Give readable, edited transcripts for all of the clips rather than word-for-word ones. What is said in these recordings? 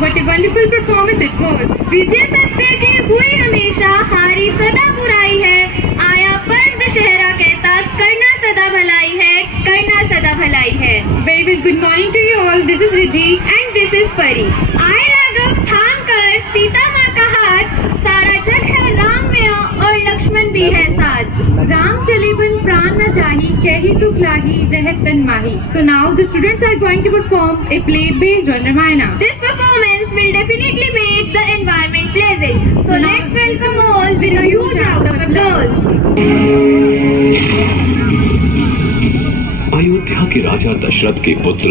what a wonderful performance it was. विजय सत्य की हुई हमेशा, हारी सदा बुराई है। आया पर्द दशहरा कहता, करना सदा भलाई है, करना सदा भलाई है। Very well, good morning to you all. This is Riddhi. And this is परी। आए राघव थाम कर सीता माँ का हाथ, सारा जग है राम में और लक्ष्मण भी है साथ। Ram चले बन प्राण न जाही, कहि सुख लागी रहत तन माही. So now the students are going to perform a play based on Ramayana. This performance will definitely make the environment pleasant. So let's welcome all with a huge round of applause. Ayodhya के राजा दशरथ के पुत्र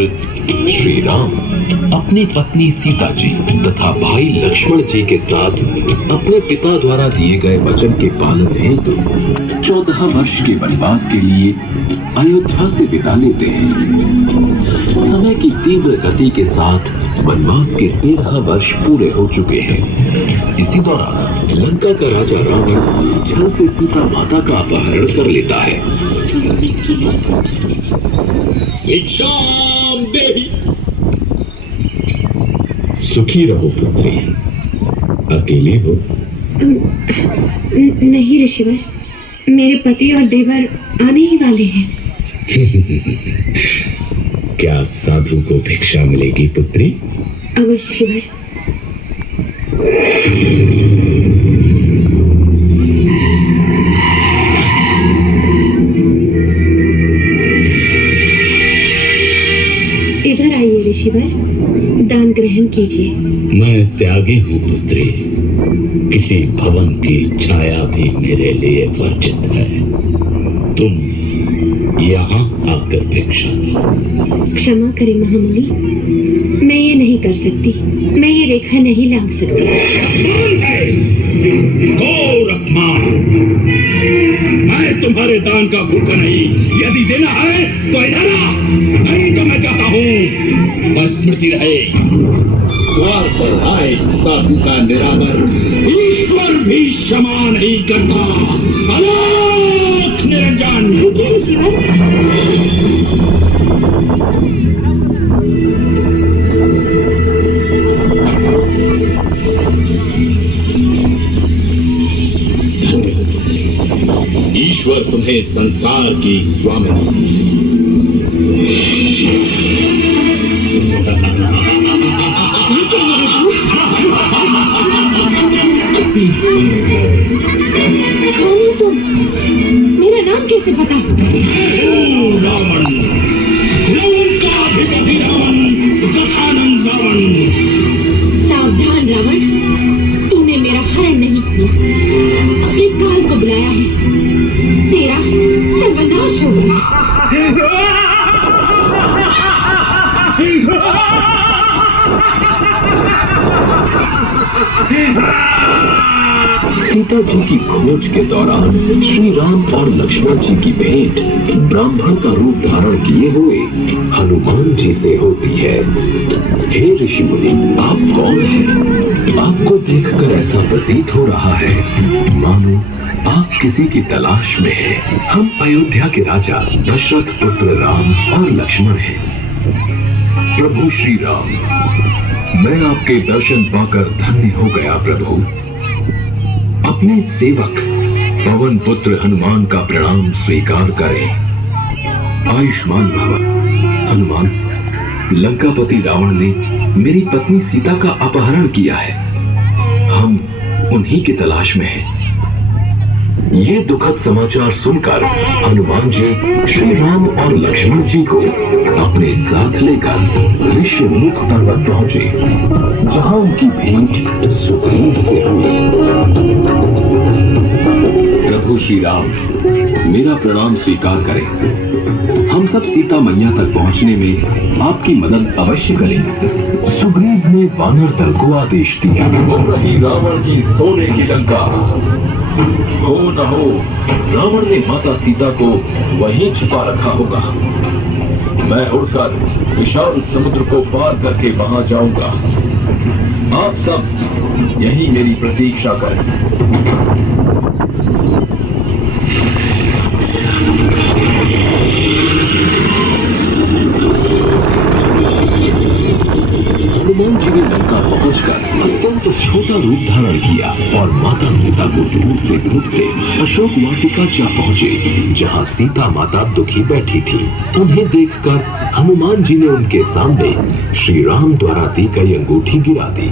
श्री राम अपनी पत्नी सीता जी तथा भाई लक्ष्मण जी के साथ अपने पिता द्वारा दिए गए वचन के पालन हेतु 14 वर्ष के वनवास के लिए अयोध्या से विदा लेते हैं। समय की तीव्र गति के साथ वनवास के 13 वर्ष पूरे हो चुके हैं। इसी दौरान लंका का राजा रावण छल से सीता माता का अपहरण कर लेता है। भिक्षाम देहि। सुखी रहो पुत्री, अकेले हो? नहीं ऋषिवर, मेरे पति और देवर आने ही वाले हैं। क्या साधु को भिक्षा मिलेगी पुत्री? अवश्य शिवर। इधर आइए ऋषिवर, दान ग्रहण कीजिए। मैं त्यागी हूँ पुत्री, किसी भवन की छाया भी मेरे लिए वर्जित है। तुम यहाँ आकर भिक्षा दो। क्षमा करें महामुनि, मैं ये नहीं कर सकती, मैं ये रेखा नहीं लांघ सकती। घोर अपमान! मैं तुम्हारे दान का भूखा नहीं, यदि देना है तो इधर आ, नहीं तो मैं चाहता हूँ। बस स्मृति रहे, द्वार पर आए साधु का निरादर ईश्वर भी क्षमा नहीं करता। अलोक निरंजन! रुकिए ऋषिवर। ईश्वर तुम्हें संसार की स्वामी। तुम मेरा नाम कैसे पता? रावण, रावण का अधिपति रावण, दशानन रावण। सावधान रावण, तूने मेरा हरण नहीं किया, अपने काल को बुलाया है। तेरा सर्वनाश होगा। सीता जी की खोज के दौरान श्री राम और लक्ष्मण जी की भेंट ब्राह्मण का रूप धारण किए हुए हनुमान जी से होती है। हे ऋषि मुनि, आप कौन हैं? आपको देखकर ऐसा प्रतीत हो रहा है मानो आप किसी की तलाश में हैं। हम अयोध्या के राजा दशरथ पुत्र राम और लक्ष्मण हैं। प्रभु श्री राम, मैं आपके दर्शन पाकर धन्य हो गया प्रभु। अपने सेवक पवन पुत्र हनुमान का प्रणाम स्वीकार करें। आयुष्मान भव। हनुमान, लंकापति रावण ने मेरी पत्नी सीता का अपहरण किया है। हम उन्हीं की तलाश में हैं। ये दुखद समाचार सुनकर हनुमान जी श्री राम और लक्ष्मण जी को अपने साथ लेकर ऋषिमुख पर्वत पहुंचे, जहां उनकी भेंट सुग्रीव से हुई। प्रभु श्री राम, मेरा प्रणाम स्वीकार करें। हम सब सीता मैया तक पहुंचने में आपकी मदद अवश्य करेंगे। सुग्रीव ने वानर दल को आदेश दिया। हो रही रावण की सोने की लंका, हो न हो रावण ने माता सीता को वहीं छिपा रखा होगा। मैं उड़कर विशाल समुद्र को पार करके वहां जाऊंगा। आप सब यहीं मेरी प्रतीक्षा करें। हनुमान जी ने लंका पहुंचकर अत्यंत छोटा रूप धारण किया और माता सीता को ढूंढते ढूंढते अशोक वाटिका जा पहुंचे, जहां सीता माता दुखी बैठी थी। उन्हें देखकर हनुमान जी ने उनके सामने श्री राम द्वारा दी गई अंगूठी गिरा दी।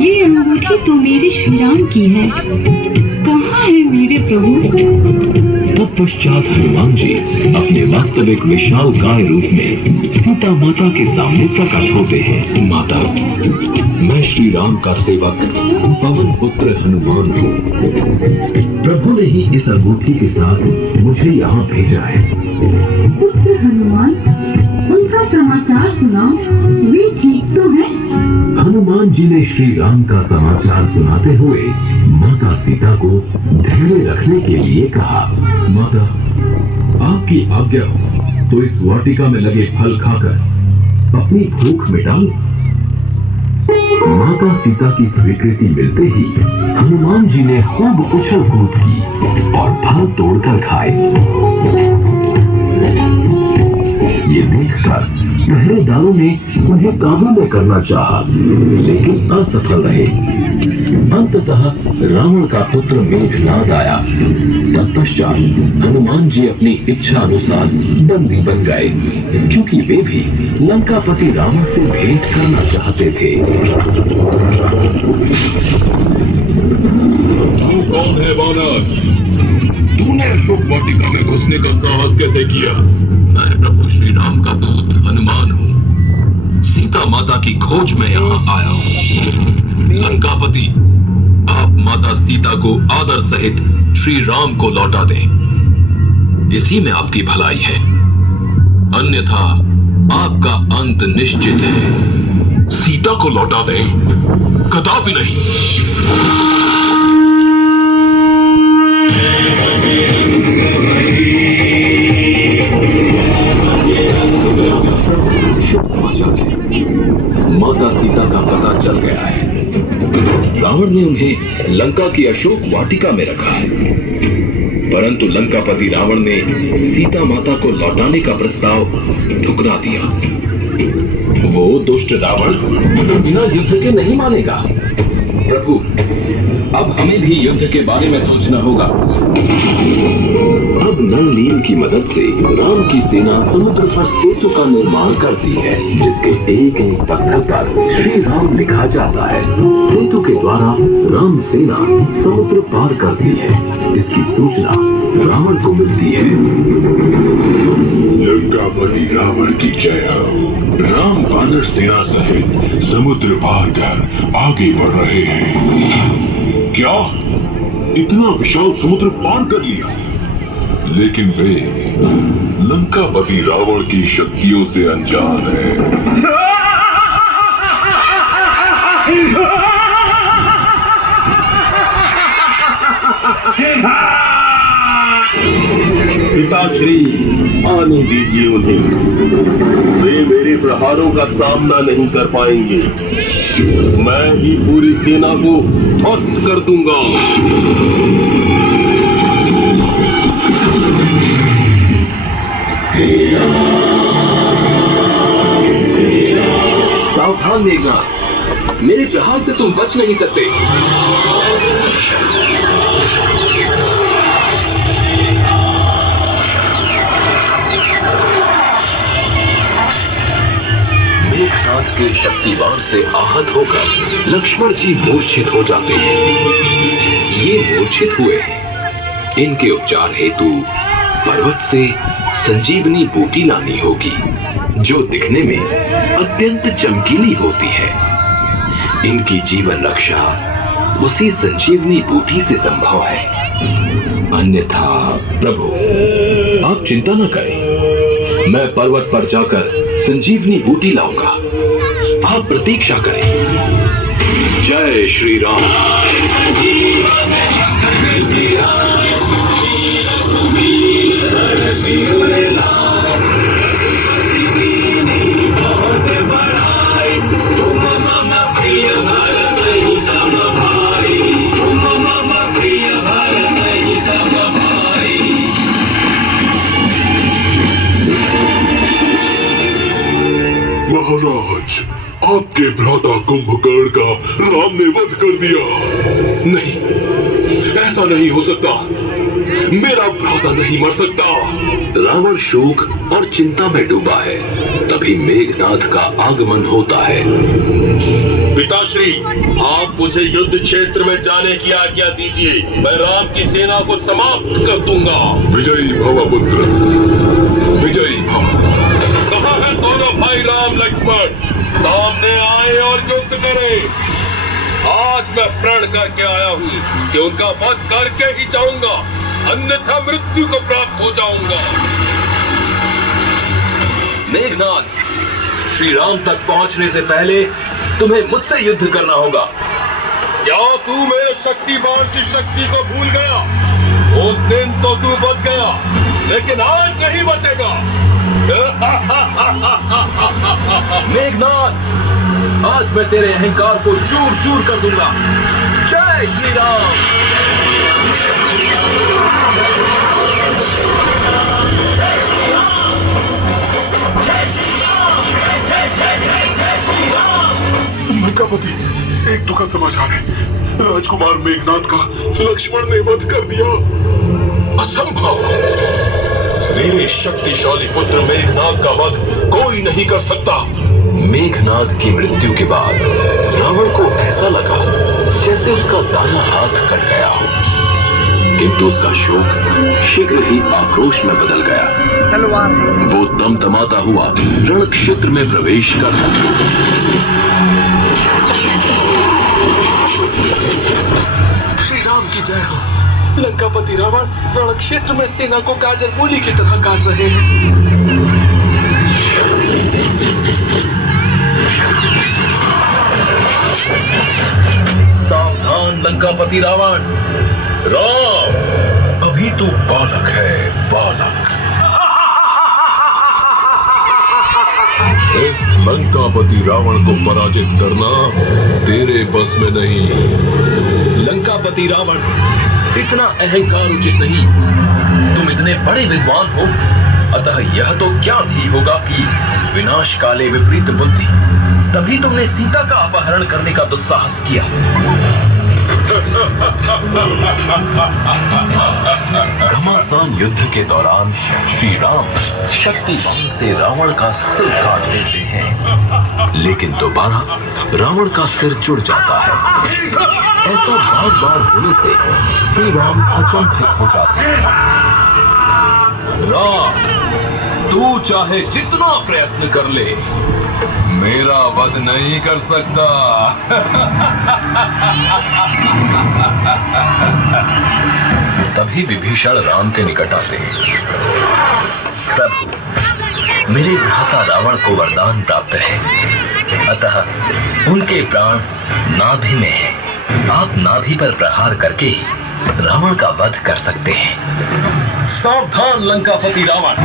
ये अंगूठी तो मेरे श्री राम की है, कहाँ है मेरे प्रभु? तत्पश्चात हनुमान जी अपने वास्तविक विशाल गाय रूप में सीता माता के सामने प्रकट होते हैं। माता, मैं श्री राम का सेवक पवन पुत्र हनुमान हूँ। प्रभु ने ही इस अंगूठी के साथ मुझे यहाँ भेजा है। पुत्र हनुमान, उनका समाचार सुनाओ, वे ठीक तो है? हनुमान जी ने श्री राम का समाचार सुनाते हुए माता सीता को धैर्य रखने के लिए कहा। माता, आपकी आज्ञा हो तो इस वाटिका में लगे फल खाकर अपनी भूख मिटा लो। माता सीता की स्वीकृति मिलते ही हनुमान जी ने खूब उछल कूद की और फल तोड़कर खाए। ये देखकर पहरेदारों ने उन्हें काबू में करना चाहा, लेकिन असफल रहे। अंततः रावण का पुत्र मेघनाद आया। तत्पश्चात हनुमान जी अपनी इच्छा अनुसार बंदी बन गए, क्योंकि वे भी लंकापति रावण से भेंट करना चाहते थे। तू कौन है वानर? तूने अशोक वाटिका में घुसने का साहस कैसे किया? मैं प्रभु श्री राम का दूत हनुमान हूँ। सीता माता की खोज में यहाँ आया हूँ। लंकापति, आप माता सीता को आदर सहित श्री राम को लौटा दें। इसी में आपकी भलाई है, अन्यथा आपका अंत निश्चित है। सीता को लौटा दें? कदापि नहीं। शुभ समाचार है, माता सीता का पता चल गया है। रावण ने उन्हें लंका की अशोक वाटिका में रखा है, परंतु लंकापति रावण ने सीता माता को लौटाने का प्रस्ताव ठुकरा दिया। वो दुष्ट रावण बिना युद्ध के नहीं मानेगा। प्रभु, अब हमें भी युद्ध के बारे में सोचना होगा। अब नल नील की मदद से राम की सेना समुद्र पर सेतु का निर्माण करती है, जिसके एक एक पत्थर पर श्री राम लिखा जाता है। सेतु के द्वारा राम सेना समुद्र पार करती है। इसकी सूचना रावण को मिलती है। लंकापति रावण की जय हो। राम वानर सेना सहित समुद्र पार कर आगे बढ़ रहे हैं। क्या इतना विशाल समुद्र पार कर लिया? लेकिन वे लंकापति रावण की शक्तियों से अनजान है। पिताश्री, आने दीजिए उन्हें। वे मेरे प्रहारों का सामना नहीं कर पाएंगे। मैं ही पूरी सेना को ध्वस्त कर दूंगा। सावधान मेघनाद, मेरे जहाज से तुम बच नहीं सकते। मेघनाद के शक्तिवार से आहत होकर लक्ष्मण जी मूर्छित हो जाते हैं। ये मूर्छित हुए हैं, इनके उपचार हेतु पर्वत से संजीवनी बूटी लानी होगी, जो दिखने में अत्यंत चमकीली होती है। इनकी जीवन रक्षा उसी संजीवनी बूटी से संभव है, अन्यथा प्रभु आप चिंता न करें, मैं पर्वत पर जाकर संजीवनी बूटी लाऊंगा। आप प्रतीक्षा करें। जय श्री राम। महाराज, आपके भ्राता कुंभकर्ण का राम ने वध कर दिया। नहीं, ऐसा नहीं हो सकता। मेरा भ्राता नहीं मर सकता। रावण शोक और चिंता में डूबा है। तभी मेघनाद का आगमन होता है। पिताश्री, आप मुझे युद्ध क्षेत्र में जाने की आज्ञा दीजिए। मैं राम की सेना को समाप्त कर दूंगा। विजयी भव पुत्र, विजयी भव। कहाँ है दोनों भाई राम लक्ष्मण? सामने आए और युद्ध करें। आज मैं प्रण करके आया हूँ कि उनका वध करके ही जाऊंगा, अन्यथा मृत्यु को प्राप्त हो जाऊंगा। मेघनाद, श्री राम तक पहुंचने से पहले तुम्हें मुझसे युद्ध करना होगा। क्या तू मेरे शक्तिमान की शक्ति को भूल गया? उस दिन तो तू बच गया, लेकिन आज नहीं बचेगा। मेघनाद, आज मैं तेरे अहंकार को चूर चूर कर दूंगा। जय श्री राम। लंकापति, एक दुखद समाचार है। राजकुमार मेघनाद का लक्ष्मण ने वध कर दिया। असंभव! मेरे शक्तिशाली पुत्र मेघनाद का वध कोई नहीं कर सकता। मेघनाद की मृत्यु के बाद रावण को ऐसा लगा जैसे उसका दायां हाथ कट गया हो, किंतु उसका शोक शीघ्र ही आक्रोश में बदल गया। वो तमतमाता हुआ रण क्षेत्र में प्रवेश कर श्री राम की जय हो। लंकापति रावण रण क्षेत्र में सेना को गाजर मूली की तरह काट रहे हैं। सावधान लंकापति रावण। राम, अभी तू बालक है, बालक। इस लंकापति रावण को पराजित करना तेरे बस में नहीं। लंकापति रावण, इतना अहंकार उचित नहीं। तुम इतने बड़े विद्वान हो, अतः यह तो ज्ञात ही होगा कि विनाश काले विपरीत बुद्धि। तभी तुमने सीता का अपहरण करने का दुस्साहस किया। घमासान युद्ध के दौरान श्री राम शक्तिपात से रावण का सिर काट देते हैं, लेकिन दोबारा रावण का सिर जुड़ जाता है। ऐसा बार बार होने से श्री राम अचंभित हो जाते हैं। राम, तू चाहे जितना प्रयत्न कर ले, मेरा वध नहीं कर सकता। तभी विभीषण राम के निकट आते हैं। प्रभु, मेरे भ्राता रावण को वरदान प्राप्त है, अतः उनके प्राण नाभि में है। आप नाभि पर प्रहार करके ही रावण का वध कर सकते हैं। सावधान लंकापति रावण।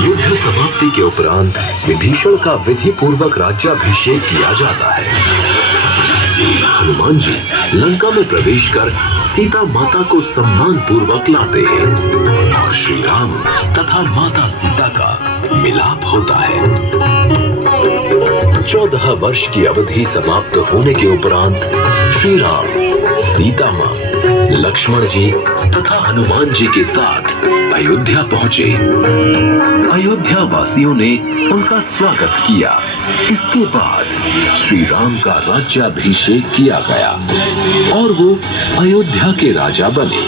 युद्ध समाप्ति के उपरांत विभीषण का विधि पूर्वक राज्याभिषेक किया जाता है। हनुमान जी लंका में प्रवेश कर सीता माता को सम्मान पूर्वक लाते हैं और श्री राम तथा माता सीता का मिलाप होता है। 14 वर्ष की अवधि समाप्त होने के उपरांत श्री राम, सीता माँ, लक्ष्मण जी तथा हनुमान जी के साथ अयोध्या पहुंचे। अयोध्या वासियों ने उनका स्वागत किया। इसके बाद श्री राम का राज्याभिषेक किया गया और वो अयोध्या के राजा बने।